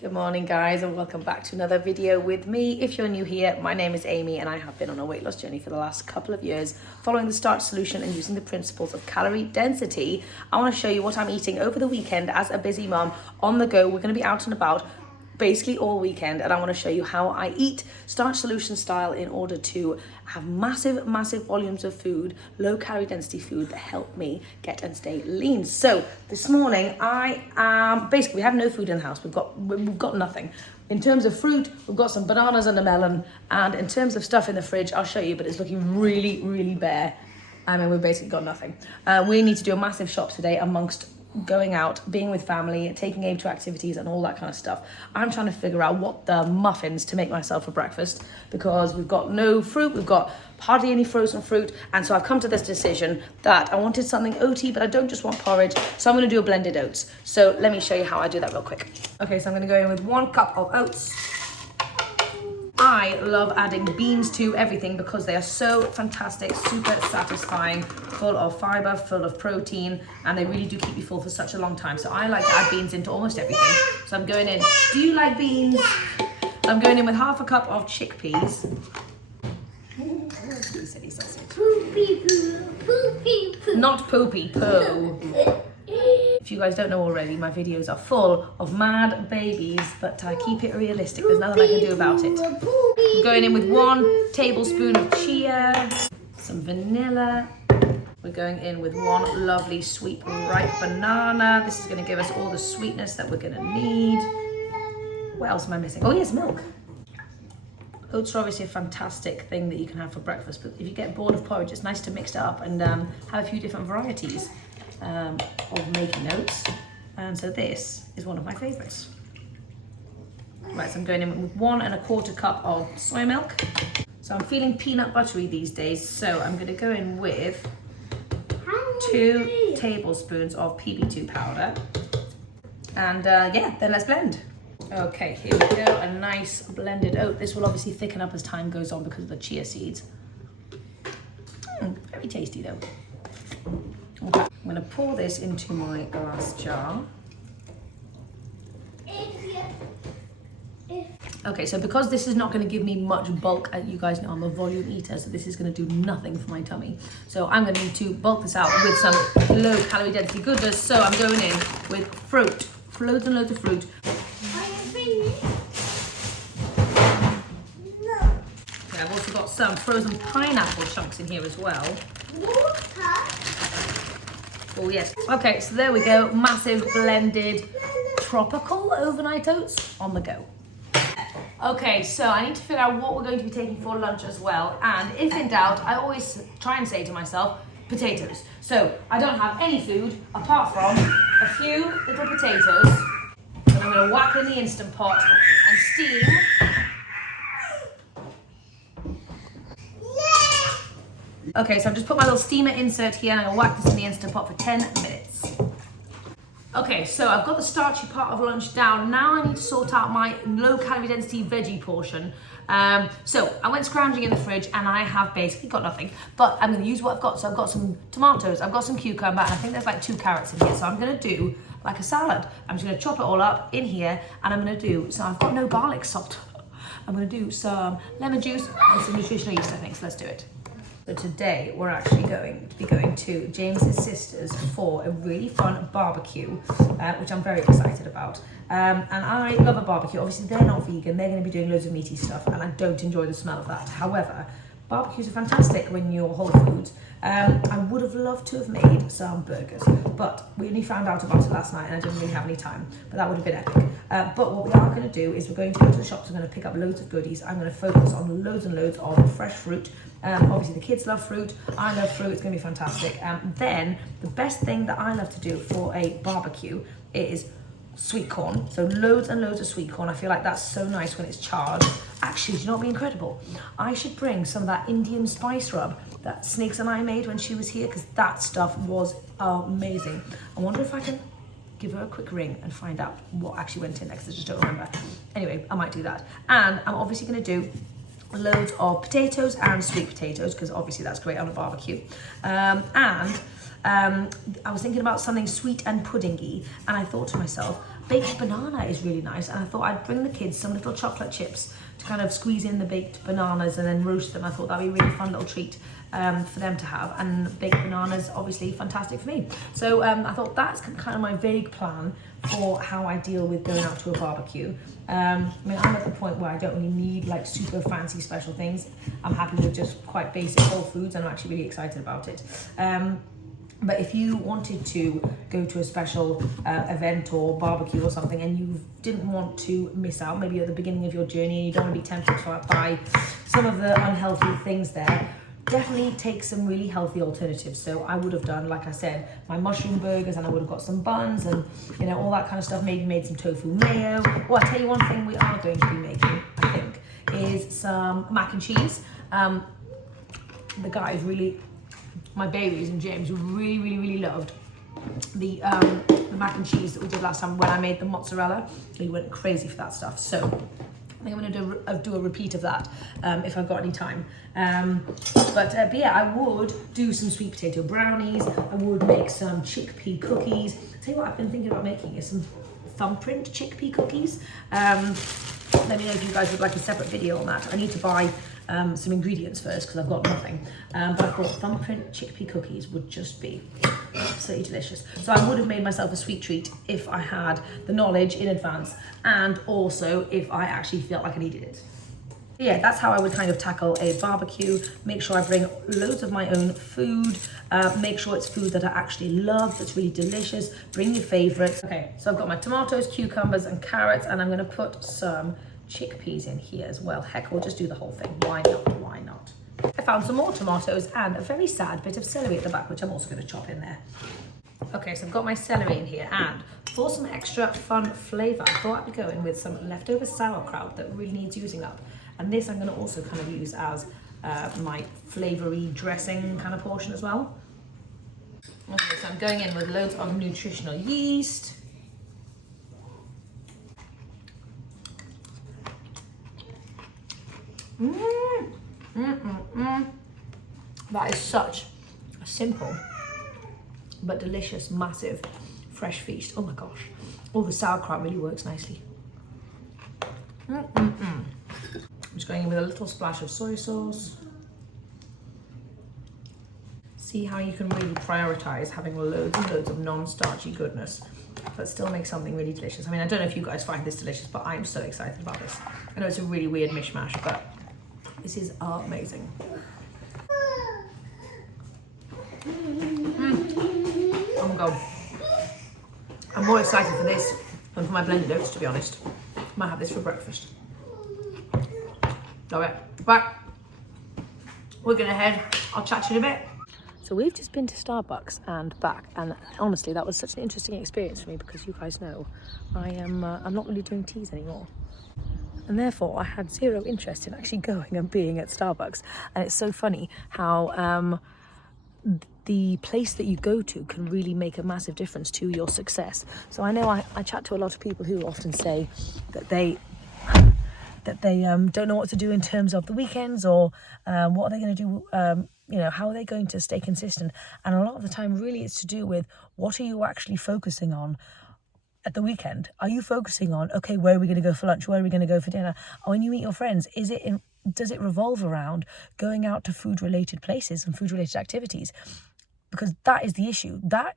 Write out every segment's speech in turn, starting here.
Good morning guys, and welcome back to another video with me. If you're new here, my name is Amy and I have been on a weight loss journey for the last couple of years following the Starch Solution and using the principles of calorie density. I want to show you what I'm eating over the weekend as a busy mom on the go. We're going to be out and about basically all weekend, and I want to show you how I eat Starch Solution style in order to have massive volumes of food, low calorie density food that help me get and stay lean. So this morning basically we have no food in the house. We've got nothing. In terms of fruit, we've got some bananas and a melon, and in terms of stuff in the fridge, I'll show you, but it's looking really bare. I mean, we've basically got nothing. We need to do a massive shop today amongst going out, being with family, taking Abe to activities and all that kind of stuff. I'm trying to figure out what the muffins to make myself for breakfast, because we've got no fruit, we've got hardly any frozen fruit, and so I've come to this decision that I wanted something oaty, but I don't just want porridge, so I'm going to do a blended oats. So let me show you how I do that real quick. Okay, so I'm going to go in with 1 cup of oats. I love adding beans to everything because they are so fantastic, super satisfying, full of fiber, full of protein, and they really do keep you full for such a long time. So I like to add beans into almost everything. So I'm going in, do you like beans? So I'm going in with 1/2 cup of chickpeas. Silly sausage. Poopy poo, poopy poo. Not poopy poo. If you guys don't know already, my videos are full of mad babies, but I keep it realistic. There's nothing I can do about it. I'm going in with 1 tablespoon of chia, some vanilla. We're going in with 1 lovely sweet ripe banana. This is going to give us all the sweetness that we're going to need. What else am I missing? Oh yes, milk. Oats are obviously a fantastic thing that you can have for breakfast, but if you get bored of porridge, it's nice to mix it up and have a few different varieties of making oats. And so this is one of my favorites. Right, so I'm going in with 1 1/4 cup of soy milk. So I'm feeling peanut buttery these days, so I'm going to go in with 2 tablespoons of BBQ powder. And yeah, then let's blend. Okay, here we go, a nice blended oat. This will obviously thicken up as time goes on because of the chia seeds. Very tasty though. Okay, I'm going to pour this into my glass jar. Okay, so because this is not going to give me much bulk, you guys know I'm a volume eater, so this is going to do nothing for my tummy. So I'm going to need to bulk this out with some low calorie density goodness. So I'm going in with fruit, loads and loads of fruit. Okay, I've also got some frozen pineapple chunks in here as well. Oh yes. Okay, so there we go. Massive blended tropical overnight oats on the go. Okay, so I need to figure out what we're going to be taking for lunch as well. And if in doubt, I always try and say to myself, potatoes. So I don't have any food apart from a few little potatoes that I'm going to whack in the Instant Pot and steam. Okay, so I've just put my little steamer insert here and I'm going to whack this in the Instant Pot for 10 minutes. Okay, so I've got the starchy part of lunch down. Now I need to sort out my low calorie density veggie portion. So I went scrounging in the fridge and I have basically got nothing, but I'm going to use what I've got. So I've got some tomatoes, I've got some cucumber, and I think there's like 2 carrots in here. So I'm going to do like a salad. I'm just going to chop it all up in here, and I'm going to do, so I've got no garlic salt. I'm going to do some lemon juice and some nutritional yeast, I think, so let's do it. So today we're actually going to be going to James's sister's for a really fun barbecue, which I'm very excited about. And I love a barbecue. Obviously they're not vegan, they're going to be doing loads of meaty stuff, and I don't enjoy the smell of that. However, barbecues are fantastic when you're whole foods. I would have loved to have made some burgers, but we only found out about it last night and I didn't really have any time, but that would have been epic. But what we are going to do is we're going to go to the shops, we're going to pick up loads of goodies. I'm going to focus on loads and loads of fresh fruit. Obviously the kids love fruit, I love fruit, it's going to be fantastic. Then the best thing that I love to do for a barbecue is sweet corn. So loads and loads of sweet corn. I feel like that's so nice when it's charred. Actually, do you know what would be incredible? I should bring some of that Indian spice rub that Snakes and I made when she was here, because that stuff was amazing. I wonder if I can give her a quick ring and find out what actually went in there, because I just don't remember. Anyway, I might do that. And I'm obviously going to do loads of potatoes and sweet potatoes, because obviously that's great on a barbecue. I was thinking about something sweet and puddingy, and I thought to myself, baked banana is really nice, and I thought I'd bring the kids some little chocolate chips to kind of squeeze in the baked bananas and then roast them. I thought that'd be a really fun little treat for them to have, and baked bananas obviously fantastic for me. So I thought that's kind of my vague plan for how I deal with going out to a barbecue. I mean, I'm at the point where I don't really need like super fancy special things. I'm happy with just quite basic whole foods, and I'm actually really excited about it. But if you wanted to go to a special event or barbecue or something, and you didn't want to miss out, maybe at the beginning of your journey, and you don't want to be tempted to buy some of the unhealthy things there, definitely take some really healthy alternatives. So I would have done, like I said, my mushroom burgers, and I would have got some buns and, you know, all that kind of stuff. Maybe made some tofu mayo. Well, I'll tell you one thing we are going to be making, I think, is some mac and cheese. The guys really, my babies and James really loved the mac and cheese that we did last time when I made the mozzarella. They went crazy for that stuff. So I think I'm going to do a repeat of that if I've got any time. But yeah, I would do some sweet potato brownies. I would make some chickpea cookies. Tell you what I've been thinking about making is some thumbprint chickpea cookies. Let me know if you guys would like a separate video on that. I need to buy some ingredients first because I've got nothing. But I thought thumbprint chickpea cookies would just be absolutely delicious. So I would have made myself a sweet treat if I had the knowledge in advance, and also if I actually felt like I needed it. Yeah, that's how I would kind of tackle a barbecue. Make sure I bring loads of my own food. Make sure it's food that I actually love, that's really delicious. Bring your favorites. Okay, so I've got my tomatoes, cucumbers, and carrots, and I'm gonna put some chickpeas in here as well. Heck, we'll just do the whole thing. Why not? Why not? I found some more tomatoes and a very sad bit of celery at the back, which I'm also going to chop in there. Okay, so I've got my celery in here, and for some extra fun flavour, I thought I'd go in with some leftover sauerkraut that really needs using up. And this I'm going to also kind of use as my flavoury dressing kind of portion as well. Okay, so I'm going in with loads of nutritional yeast. That is such a simple but delicious, massive, fresh feast. Oh my gosh. Oh, the sauerkraut really works nicely. I'm just going in with a little splash of soy sauce. See how you can really prioritize having loads and loads of non-starchy goodness, but still make something really delicious. I mean, I don't know if you guys find this delicious, but I'm so excited about this. I know it's a really weird mishmash, but this is amazing. Oh my god. I'm more excited for this than for my blended oats, to be honest. Might have this for breakfast. Love it. Right, we're gonna head. I'll chat to you in a bit. So we've just been to Starbucks and back, and honestly that was such an interesting experience for me because you guys know I'm not really doing teas anymore. And therefore I had zero interest in actually going and being at Starbucks. And it's so funny how the place that you go to can really make a massive difference to your success. So I know I chat to a lot of people who often say that they don't know what to do in terms of the weekends, or what are they going to do, you know, how are they going to stay consistent? And a lot of the time really it's to do with what are you actually focusing on at the weekend. Are you focusing on, okay, where are we going to go for lunch? Where are we going to go for dinner? Or when you meet your friends, does it revolve around going out to food-related places and food-related activities? Because that is the issue. That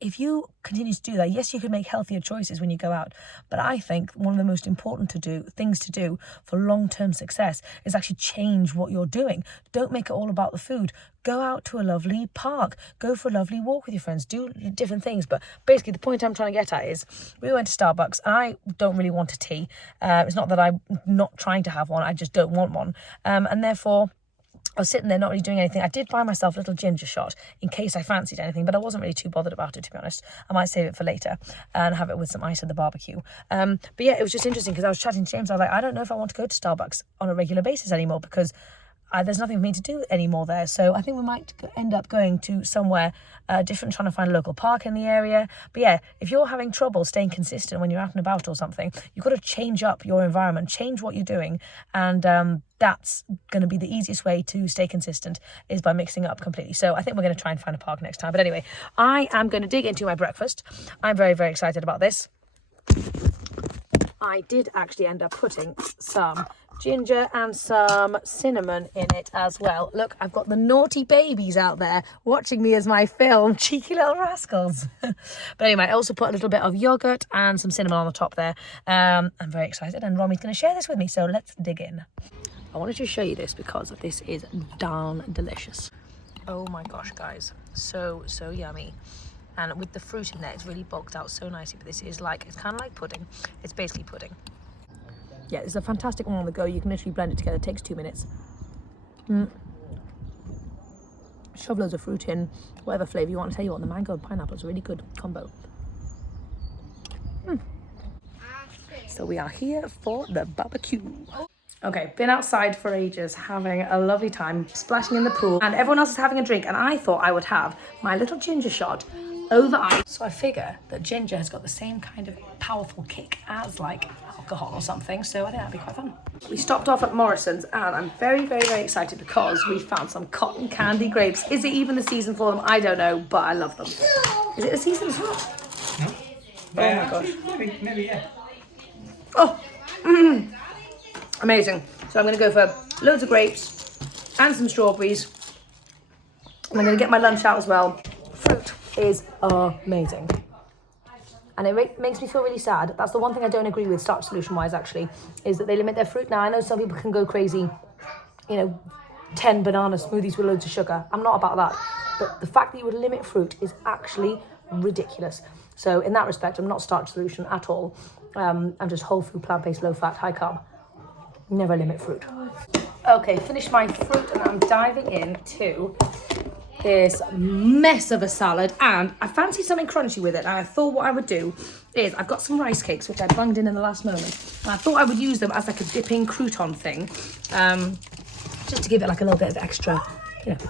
if you continue to do that, yes, you can make healthier choices when you go out, but I think one of the most important things to do for long-term success is actually change what you're doing. Don't make it all about the food. Go out to a lovely park, go for a lovely walk with your friends, do different things. But basically the point I'm trying to get at is we went to Starbucks and I don't really want a tea. It's not that I'm not trying to have one, I just don't want one. And therefore I was sitting there not really doing anything. I did buy myself a little ginger shot in case I fancied anything, but I wasn't really too bothered about it, to be honest. I might save it for later and have it with some ice at the barbecue. But yeah, it was just interesting because I was chatting to James. I was like, I don't know if I want to go to Starbucks on a regular basis anymore because there's nothing for me to do anymore there. So I think we might end up going to somewhere different, trying to find a local park in the area. But yeah, if you're having trouble staying consistent when you're out and about or something, you've got to change up your environment, change what you're doing. And that's going to be the easiest way to stay consistent, is by mixing it up completely. So I think we're going to try and find a park next time. But anyway, I am going to dig into my breakfast. I'm very, very excited about this. I did actually end up putting some ginger and some cinnamon in it as well. Look, I've got the naughty babies out there watching me as my film. Cheeky little rascals. But anyway, I also put a little bit of yogurt and some cinnamon on the top there. I'm very excited, and Romy's going to share this with me, so let's dig in. I wanted to show you this because this is darn delicious. Oh my gosh, guys, so yummy. And with the fruit in there, it's really bulked out so nicely. But this is like, it's kind of like pudding. It's basically pudding. Yeah, it's a fantastic one on the go. You can literally blend it together. It takes 2 minutes. Shove loads of fruit in, whatever flavour you want. I tell you what, the mango and pineapple is a really good combo. So we are here for the BBQ. Okay, been outside for ages, having a lovely time, splashing in the pool, and everyone else is having a drink, and I thought I would have my little ginger shot over ice. So I figure that ginger has got the same kind of powerful kick as like alcohol or something, so I think that'd be quite fun. We stopped off at Morrison's, and I'm very, very, very excited because we found some cotton candy grapes. Is it even the season for them? I don't know, but I love them. Is it the season as well? No. Oh my gosh. Maybe, yeah. Oh, amazing. So I'm going to go for loads of grapes and some strawberries. And I'm going to get my lunch out as well. Fruit is amazing. And it makes me feel really sad. That's the one thing I don't agree with Starch Solution wise, actually, is that they limit their fruit. Now, I know some people can go crazy, 10 banana smoothies with loads of sugar. I'm not about that. But the fact that you would limit fruit is actually ridiculous. So in that respect, I'm not Starch Solution at all. I'm just whole food, plant-based, low-fat, high-carb. Never limit fruit. Okay, finished my fruit, and I'm diving into this mess of a salad, and I fancy something crunchy with it. And I thought what I would do is, I've got some rice cakes which I bunged in the last moment, and I thought I would use them as like a dipping crouton thing, just to give it like a little bit of extra,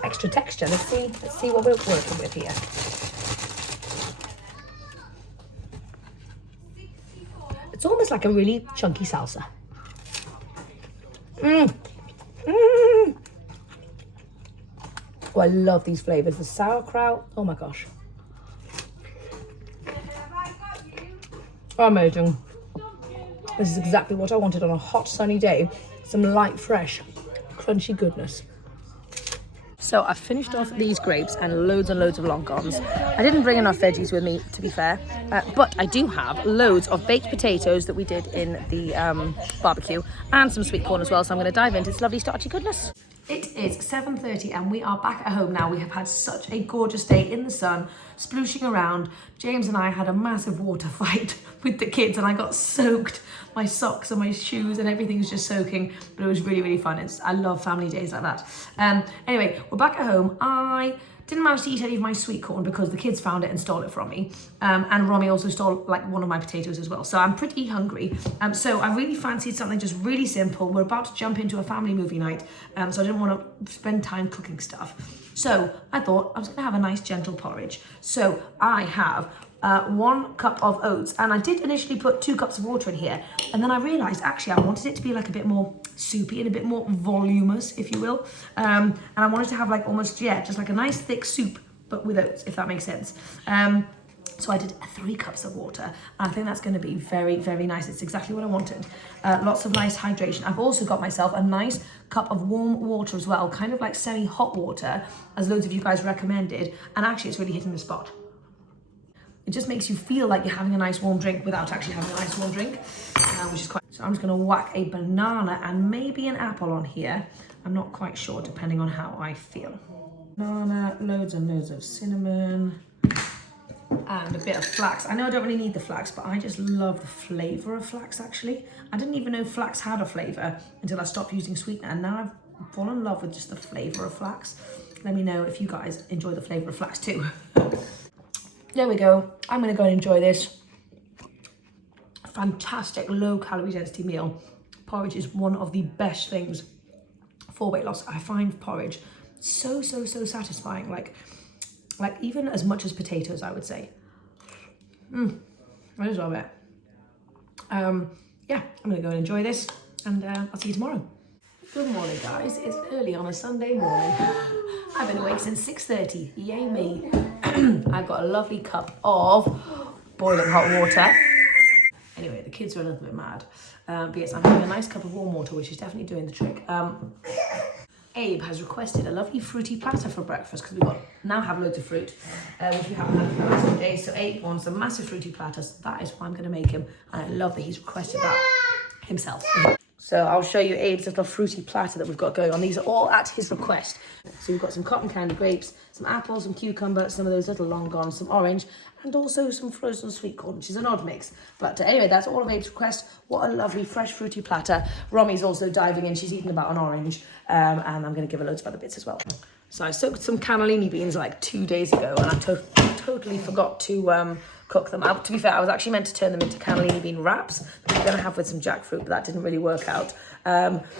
extra texture. Let's see what we're working with here. It's almost like a really chunky salsa. Oh, I love these flavors. The sauerkraut. Oh my gosh. Amazing. This is exactly what I wanted on a hot, sunny day. Some light, fresh, crunchy goodness. So I've finished off these grapes and loads of long gons. I didn't bring enough veggies with me, to be fair, but I do have loads of baked potatoes that we did in the barbecue, and some sweet corn as well. So I'm going to dive into this lovely starchy goodness. It is 7:30 and we are back at home now. We have had such a gorgeous day in the sun, splooshing around. James and I had a massive water fight with the kids, and I got soaked. My socks and my shoes and everything's just soaking, but it was really, really fun. I love family days like that. Anyway, we're back at home. I didn't manage to eat any of my sweet corn because the kids found it and stole it from me. And Romy also stole like one of my potatoes as well. So I'm pretty hungry. So I really fancied something just really simple. We're about to jump into a family movie night. So I didn't want to spend time cooking stuff. So I thought I was gonna have a nice gentle porridge. So I have 1 cup of oats, and I did initially put 2 cups of water in here, and then I realized actually I wanted it to be like a bit more soupy and a bit more voluminous, if you will, and I wanted to have like almost, just like a nice thick soup, but with oats, if that makes sense. So I did 3 cups of water, and I think that's going to be very, very nice. It's exactly what I wanted. Lots of nice hydration. I've also got myself a nice cup of warm water as well, kind of like semi-hot water, as loads of you guys recommended, and actually it's really hitting the spot. It just makes you feel like you're having a nice warm drink without actually having a nice warm drink, which is quite... So I'm just going to whack a banana and maybe an apple on here. I'm not quite sure, depending on how I feel. Banana, loads and loads of cinnamon, and a bit of flax. I know I don't really need the flax, but I just love the flavour of flax, actually. I didn't even know flax had a flavour until I stopped using sweetener, and now I've fallen in love with just the flavour of flax. Let me know if you guys enjoy the flavour of flax too. There we go. I'm going to go and enjoy this fantastic low calorie density meal. Porridge is one of the best things for weight loss. I find porridge so satisfying, like even as much as potatoes, I would say. I just love it. I'm gonna go and enjoy this, and I'll see you tomorrow. Good morning, guys. It's early on a Sunday morning. I've been awake since 6:30. Yay me. I've got a lovely cup of boiling hot water. Anyway, the kids are a little bit mad. But yes, I'm having a nice cup of warm water, which is definitely doing the trick. Abe has requested a lovely fruity platter for breakfast because we now have loads of fruit, which we haven't had for the last few days. So Abe wants a massive fruity platter, so that is what I'm going to make him. And I love that he's requested that himself. So I'll show you Abe's little fruity platter that we've got going on. These are all at his request. So we've got some cotton candy grapes, some apples, some cucumber, some of those little long gone, some orange, and also some frozen sweet corn, which is an odd mix. But anyway, that's all of Abe's request. What a lovely fresh fruity platter. Romy's also diving in. She's eating about an orange, and I'm going to give her loads of other bits as well. So I soaked some cannellini beans like 2 days ago, and I totally forgot to cook them out. To be fair, I was actually meant to turn them into cannellini bean wraps, which we're going to have with some jackfruit, but that didn't really work out.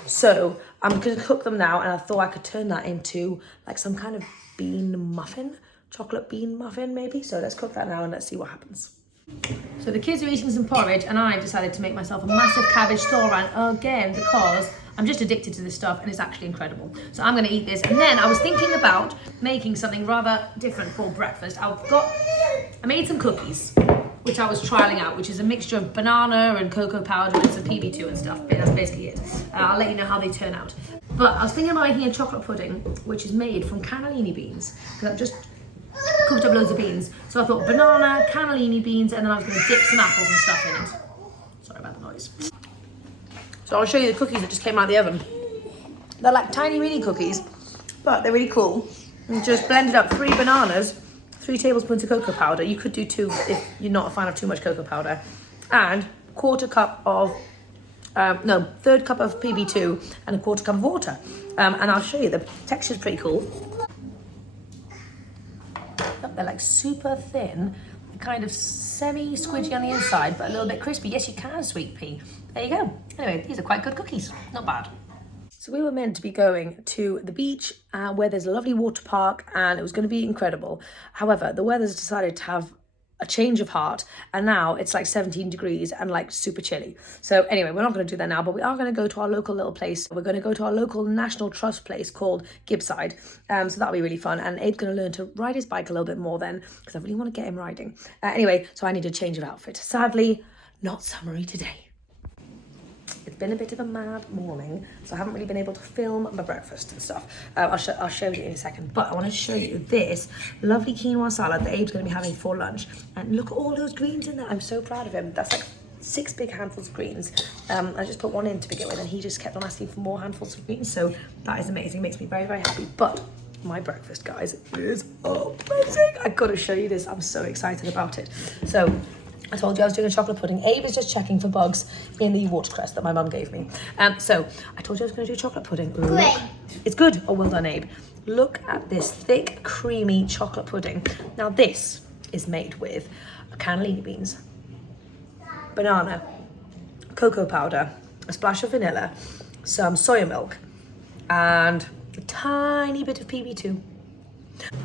So I'm going to cook them now, and I thought I could turn that into like some kind of bean muffin, chocolate bean muffin maybe. So let's cook that now and let's see what happens. So the kids are eating some porridge, and I decided to make myself a massive cabbage thoran again because I'm just addicted to this stuff and it's actually incredible. So I'm going to eat this, and then I was thinking about making something rather different for breakfast. I made some cookies, which I was trialing out, which is a mixture of banana and cocoa powder and some PB2 and stuff. But that's basically it. I'll let you know how they turn out. But I was thinking about making a chocolate pudding, which is made from cannellini beans, because I've just cooked up loads of beans. So I thought banana, cannellini beans, and then I was going to dip some apples and stuff in it. Sorry about the noise. So I'll show you the cookies that just came out of the oven. They're like tiny mini cookies, but they're really cool. And just blended up 3 bananas, 3 tablespoons of cocoa powder. You could do 2 if you're not a fan of too much cocoa powder. And third cup of PB2 and a 1/4 cup of water. And I'll show you, the texture's pretty cool. They're like super thin, kind of semi-squidgy on the inside, but a little bit crispy. Yes, you can, sweet pea. There you go. Anyway, these are quite good cookies. Not bad. So we were meant to be going to the beach where there's a lovely water park, and it was going to be incredible. However, the weather's decided to have a change of heart, and now it's like 17 degrees and like super chilly. So anyway, we're not going to do that now, but we are going to go to our local little place. We're going to go to our local National Trust place called Gibbside. So that'll be really fun, and Abe's going to learn to ride his bike a little bit more then, because I really want to get him riding. Anyway, so I need a change of outfit. Sadly, not summery today. It's been a bit of a mad morning, so I haven't really been able to film my breakfast and stuff. I'll show you in a second, but I want to show you this lovely quinoa salad that Abe's going to be having for lunch. And look at all those greens in there. I'm so proud of him. That's like 6 big handfuls of greens. I just put 1 in to begin with, and he just kept on asking for more handfuls of greens, so that is amazing. Makes me very, very happy. But my breakfast, guys, is amazing. I gotta show you this. I'm so excited about it. So I told you I was doing a chocolate pudding. Abe is just checking for bugs in the watercress that my mum gave me. So I told you I was going to do chocolate pudding. Look. It's good. Oh, well done, Abe. Look at this thick, creamy chocolate pudding. Now this is made with cannellini beans, banana, cocoa powder, a splash of vanilla, some soya milk, and a tiny bit of PB2.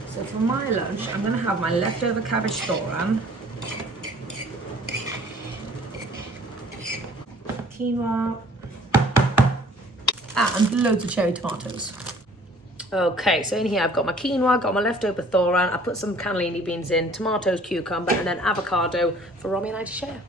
So for my lunch, I'm going to have my leftover cabbage thoran, quinoa, and loads of cherry tomatoes. Okay, so in here I've got my quinoa, got my leftover thoran, I put some cannellini beans in, tomatoes, cucumber, and then avocado for Romy and I to share.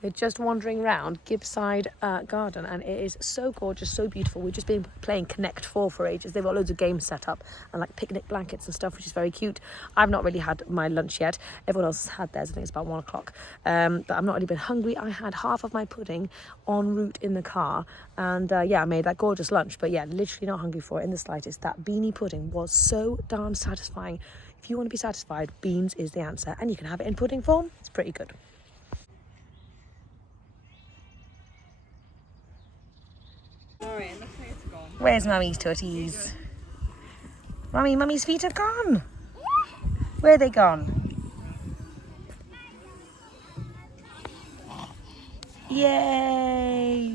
We're just wandering around Gibbside garden, and it is so gorgeous, so beautiful. We've just been playing Connect 4 for ages. They've got loads of games set up and like picnic blankets and stuff, which is very cute. I've not really had my lunch yet. Everyone else has had theirs. I think it's about 1 o'clock. But I've not really been hungry. I had half of my pudding en route in the car, and yeah, I made that gorgeous lunch. But yeah, literally not hungry for it in the slightest. That beanie pudding was so darn satisfying. If you want to be satisfied, beans is the answer, and you can have it in pudding form. It's pretty good. Where's Mummy's tooties? Mummy's feet have gone. Where are they gone? Yay!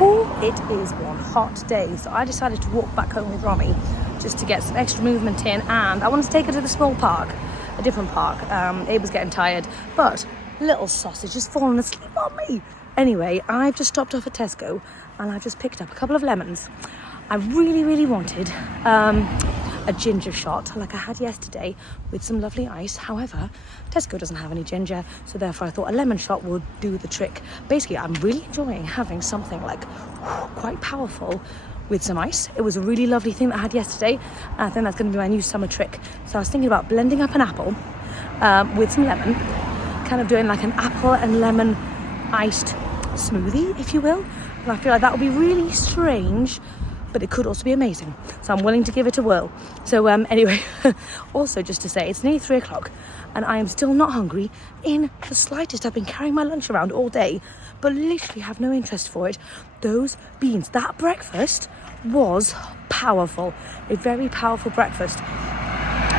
Oh, it is one hot day, so I decided to walk back home with Romy just to get some extra movement in, and I wanted to take her to the small park, a different park. Abe was getting tired, but little sausage has fallen asleep on me. Anyway, I've just stopped off at Tesco and I've just picked up a couple of lemons. I really, really wanted a ginger shot like I had yesterday with some lovely ice. However, Tesco doesn't have any ginger, so therefore I thought a lemon shot would do the trick. Basically, I'm really enjoying having something like quite powerful with some ice. It was a really lovely thing that I had yesterday, and I think that's going to be my new summer trick. So I was thinking about blending up an apple with some lemon, kind of doing like an apple and lemon iced smoothie, if you will. And I feel like that would be really strange, but it could also be amazing. So I'm willing to give it a whirl. So anyway, also just to say, it's nearly 3 o'clock and I am still not hungry in the slightest. I've been carrying my lunch around all day, but literally have no interest for it. Those beans, that breakfast was powerful, a very powerful breakfast.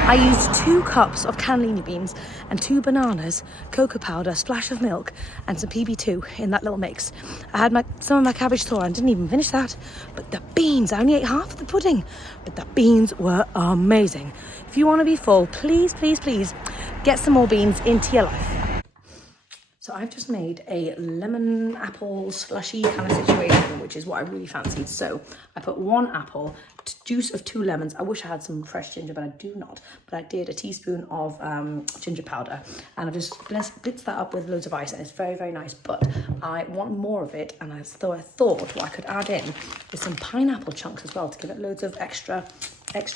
I used 2 cups of cannellini beans and 2 bananas, cocoa powder, a splash of milk and some PB2 in that little mix. I had some of my cabbage thaw and didn't even finish that, but the beans, I only ate half of the pudding, but the beans were amazing. If you want to be full, please, please, please get some more beans into your life. So I've just made a lemon apple slushy kind of situation, which is what I really fancied. So I put 1 apple, juice of 2 lemons. I wish I had some fresh ginger, but I do not. But I did a teaspoon of ginger powder, and I've just blitzed that up with loads of ice, and it's very, very nice. But I want more of it, and I thought what I could add in is some pineapple chunks as well to give it loads of extra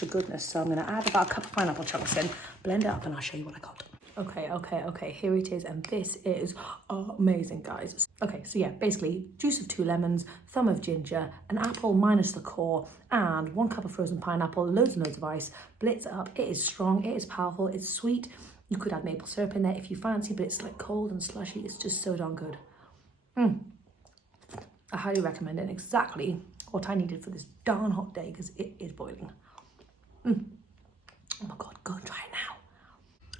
goodness. So I'm going to add about a cup of pineapple chunks in, blend it up, and I'll show you what I got. Okay, here it is, and this is amazing, guys. Okay, so yeah, basically, juice of 2 lemons, thumb of ginger, an apple minus the core, and 1 cup of frozen pineapple, loads and loads of ice, blitz it up. It is strong, it is powerful, it's sweet. You could add maple syrup in there if you fancy, but it's like cold and slushy. It's just so darn good. I highly recommend it. Exactly what I needed for this darn hot day, because it is boiling. Oh my God, go and try it now.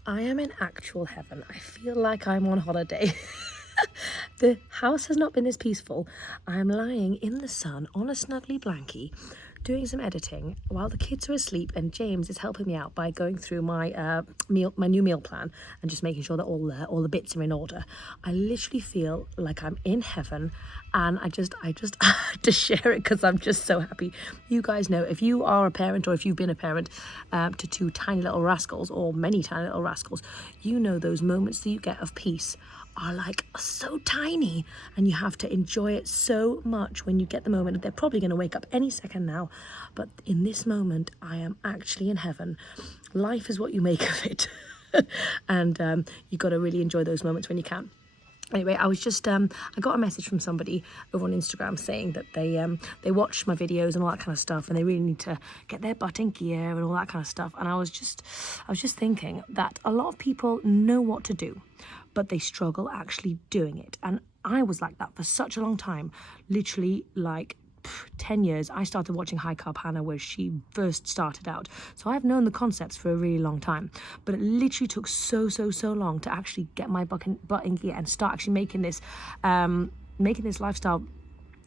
I am in actual heaven. I feel like I'm on holiday. The house has not been this peaceful. I am lying in the sun on a snuggly blankie, doing some editing while the kids are asleep, and James is helping me out by going through my new meal plan and just making sure that all the bits are in order. I literally feel like I'm in heaven, and I just had to share it because I'm just so happy. You guys know, if you are a parent or if you've been a parent to 2 tiny little rascals or many tiny little rascals, you know those moments that you get of peace are like so tiny, and you have to enjoy it so much when you get the moment. They're probably going to wake up any second now, but in this moment I am actually in heaven. Life is what you make of it. And you got to really enjoy those moments when you can. Anyway, I was just I got a message from somebody over on Instagram saying that they watch my videos and all that kind of stuff, and they really need to get their butt in gear and all that kind of stuff. And I was just thinking that a lot of people know what to do, but they struggle actually doing it. And I was like that for such a long time, literally like 10 years. I started watching High Carb Hannah where she first started out, so I've known the concepts for a really long time, but it literally took so long to actually get my butt in gear and start actually making this lifestyle,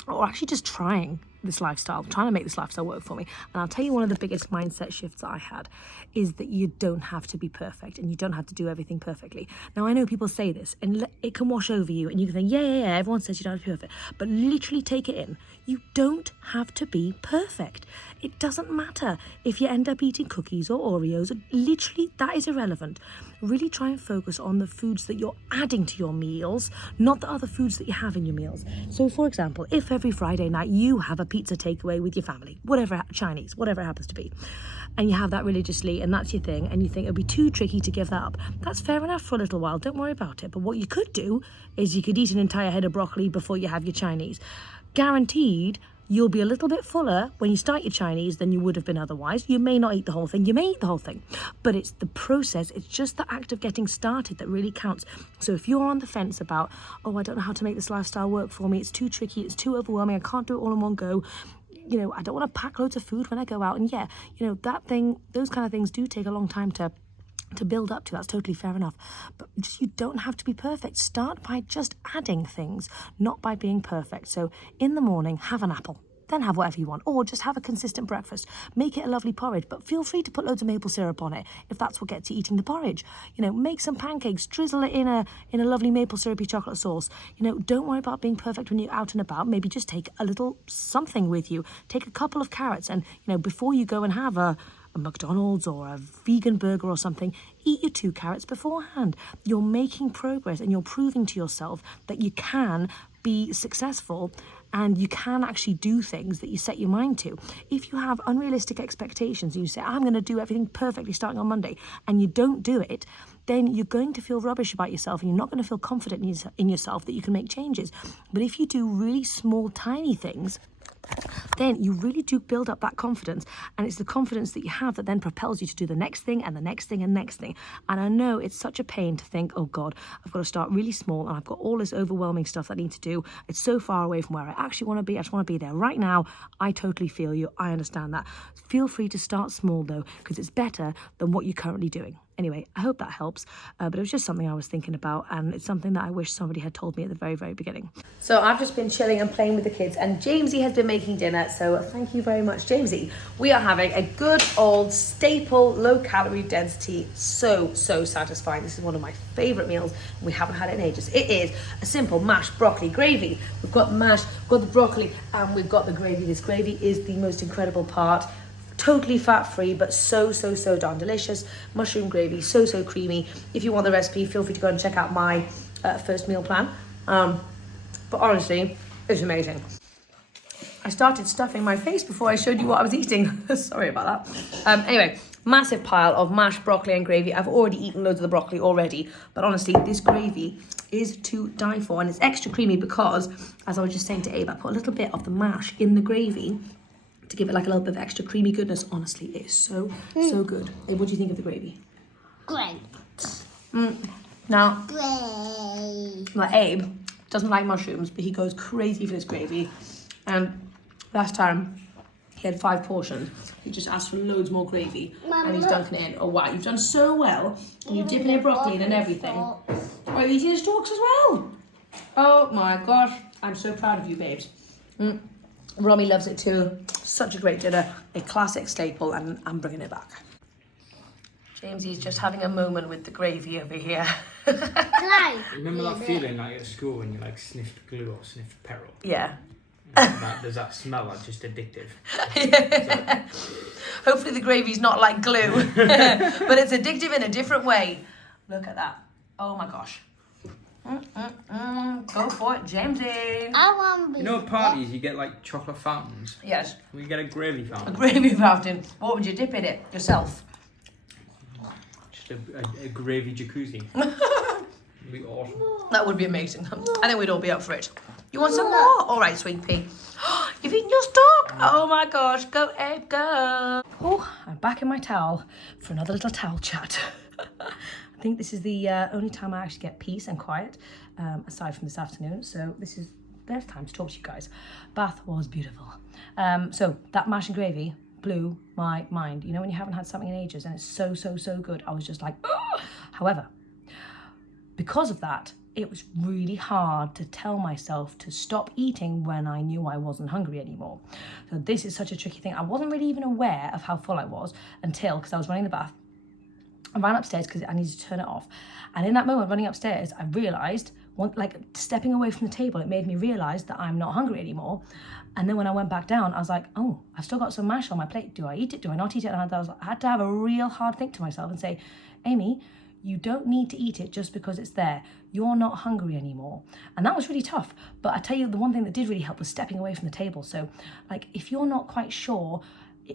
or actually just trying to make this lifestyle work for me. And I'll tell you, one of the biggest mindset shifts that I had is that you don't have to be perfect and you don't have to do everything perfectly. Now, I know people say this and it can wash over you and you can think, yeah, everyone says you don't have to be perfect, but literally take it in. You don't have to be perfect. It doesn't matter if you end up eating cookies or Oreos. Literally, that is irrelevant. Really try and focus on the foods that you're adding to your meals, not the other foods that you have in your meals. So, for example, if every Friday night you have a pizza takeaway with your family, whatever, Chinese, whatever it happens to be, and you have that religiously and that's your thing, and you think it'd be too tricky to give that up, that's fair enough for a little while. Don't worry about it. But what you could do is you could eat an entire head of broccoli before you have your Chinese. Guaranteed, you'll be a little bit fuller when you start your Chinese than you would have been otherwise. You may not eat the whole thing, you may eat the whole thing, but it's the process, it's just the act of getting started that really counts. So if you're on the fence about, oh, I don't know how to make this lifestyle work for me, it's too tricky, it's too overwhelming, I can't do it all in one go, you know, I don't want to pack loads of food when I go out, and yeah, you know, those kind of things do take a long time to build up to. That's totally fair enough, but just, you don't have to be perfect. Start by just adding things, not by being perfect. So in the morning, have an apple, then have whatever you want, or just have a consistent breakfast. Make it a lovely porridge, but feel free to put loads of maple syrup on it if that's what gets you eating the porridge. You know, make some pancakes, drizzle it in a lovely maple syrupy chocolate sauce. You know, don't worry about being perfect when you're out and about. Maybe just take a little something with you. Take a couple of carrots, and you know, before you go and have a a McDonald's or a vegan burger or something, eat your 2 carrots beforehand. You're making progress and you're proving to yourself that you can be successful and you can actually do things that you set your mind to. If you have unrealistic expectations and you say, I'm going to do everything perfectly starting on Monday, and you don't do it, then you're going to feel rubbish about yourself and you're not going to feel confident in yourself that you can make changes. But if you do really small, tiny things, then you really do build up that confidence, and it's the confidence that you have that then propels you to do the next thing and the next thing and next thing. And I know it's such a pain to think, oh God, I've got to start really small and I've got all this overwhelming stuff that I need to do. It's so far away from where I actually want to be. I just want to be there right now. I totally feel you. I understand that. Feel free to start small though, because it's better than what you're currently doing. Anyway, I hope that helps, but it was just something I was thinking about, and it's something that I wish somebody had told me at the very, very beginning. So I've just been chilling and playing with the kids, and Jamesy has been making dinner, so thank you very much, Jamesy. We are having a good old staple, low calorie density, so satisfying. This is one of my favourite meals, and we haven't had it in ages. It is a simple mashed broccoli gravy. We've got the mash, we've got the broccoli, and we've got the gravy. This gravy is the most incredible part. Totally fat-free, but so darn delicious. Mushroom gravy, so creamy. If you want the recipe, feel free to go and check out my first meal plan. But honestly, it's amazing. I started stuffing my face before I showed you what I was eating. Sorry about that. Anyway, massive pile of mashed broccoli and gravy. I've already eaten loads of the broccoli already, but honestly, this gravy is to die for, and it's extra creamy because, as I was just saying to Abe, I put a little bit of the mash in the gravy to give it like a little bit of extra creamy goodness. Honestly, it is so good. Abe, what do you think of the gravy? Great. Now, Great. like Abe doesn't like mushrooms, but he goes crazy for this gravy. And last time he had 5 portions. He just asked for loads more gravy, and he's dunking it in. Oh wow, you've done so well. And you're dipping your broccoli in and everything. Oh, you're eating the stalks as well. Oh my gosh, I'm so proud of you, babes. Romy loves it too. Such a great dinner, a classic staple, and I'm bringing it back. Jamesy's just having a moment with the gravy over here. Remember that feeling like at school when you like sniffed glue or sniffed peril? Yeah. Does that smell like just addictive? Yeah. Hopefully the gravy's not like glue, but it's addictive in a different way. Look at that. Oh my gosh. Go for it, Jamesy. I want to be. You know at parties you get like chocolate fountains? Yes. We get a gravy A fountain. gravy fountain. What would you dip in it yourself? Just a gravy jacuzzi. It'd be awesome. That would be amazing. I think we'd all be up for it. You want some more? All right, sweet pea. You've eaten your stalk. Oh my gosh. Go, Abe, go. Oh, I'm back in my towel for another little towel chat. I think this is the only time I actually get peace and quiet, aside from this afternoon. So this is there's time to talk to you guys. Bath was beautiful. So that mash and gravy blew my mind. You know when you haven't had something in ages and it's so good. I was just like, oh! However, because of that, it was really hard to tell myself to stop eating when I knew I wasn't hungry anymore. So this is such a tricky thing. I wasn't really even aware of how full I was until, because I was running the bath, I ran upstairs because I needed to turn it off. And in that moment, running upstairs, I realised, like stepping away from the table, it made me realise that I'm not hungry anymore. And then when I went back down, I was like, oh, I've still got some mash on my plate. Do I eat it? Do I not eat it? And I had to have a real hard think to myself and say, Amy, you don't need to eat it just because it's there. You're not hungry anymore. And that was really tough. But I tell you, the one thing that did really help was stepping away from the table. So like, if you're not quite sure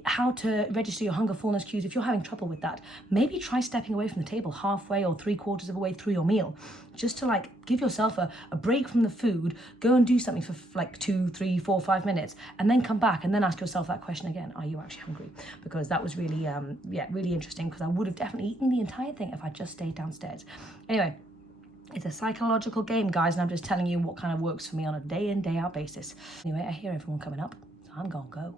how to register your hunger fullness cues, if you're having trouble with that, maybe try stepping away from the table halfway or 3/4 of the way through your meal, just to like give yourself a break from the food, go and do something for like 2, 3, 4, 5 minutes, and then come back and then ask yourself that question again, are you actually hungry? Because that was really really interesting, because I would have definitely eaten the entire thing if I just stayed downstairs. Anyway, it's a psychological game, guys, and I'm just telling you what kind of works for me on a day in, day out basis. Anyway, I hear everyone coming up, so I'm gonna go.